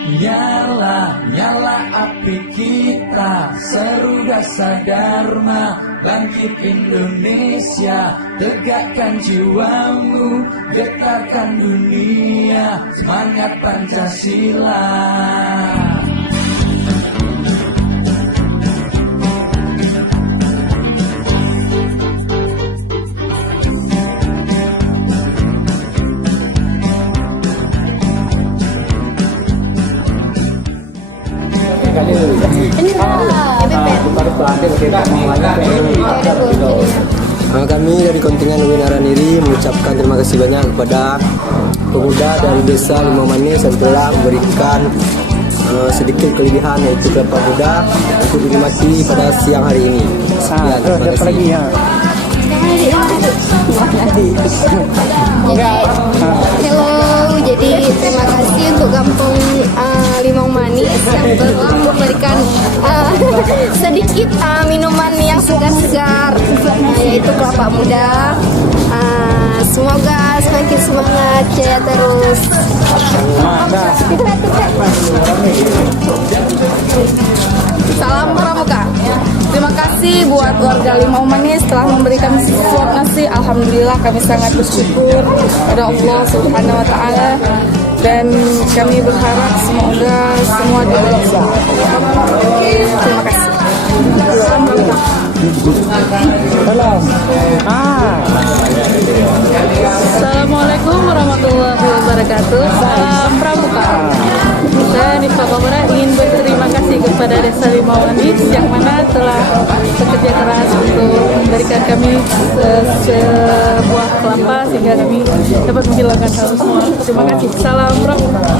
Nyala, nyala api kita, seru dasa dharma, bangkit Indonesia, tegakkan jiwamu, getarkan dunia, semangat Pancasila. Kami dari kontingen UIN Araniri mengucapkan terima kasih banyak kepada pemuda dari desa Limau Manis yang telah memberikan sedikit kelebihan yaitu kelapa muda untuk dinikmati pada siang hari ini. Ya, terima kasih. Jadi terima kasih untuk Kampung Limau Manis yang telah memberikan sedikit minuman yang segar-segar, yaitu kelapa muda. Semoga semakin semangat, jaya terus. Salam Pramuka. Terima kasih buat warga Limau Manis telah memberikan suap nasi. Alhamdulillah kami sangat bersyukur pada Allah Subhanahu wa Ta'ala, dan kami berharap semoga semua diberikan. Terima kasih. Salam Pramuka. Assalamualaikum warahmatullahi wabarakatuh. Salam Pramuka. Saya Nifah Komara ingin berterima kasih kepada Desa Limau Manis yang mana telah bekerja keras untuk memberikan kami sebuah kelapa sehingga kami dapat menghilangkan haus. Terima kasih. Salam Pramuka.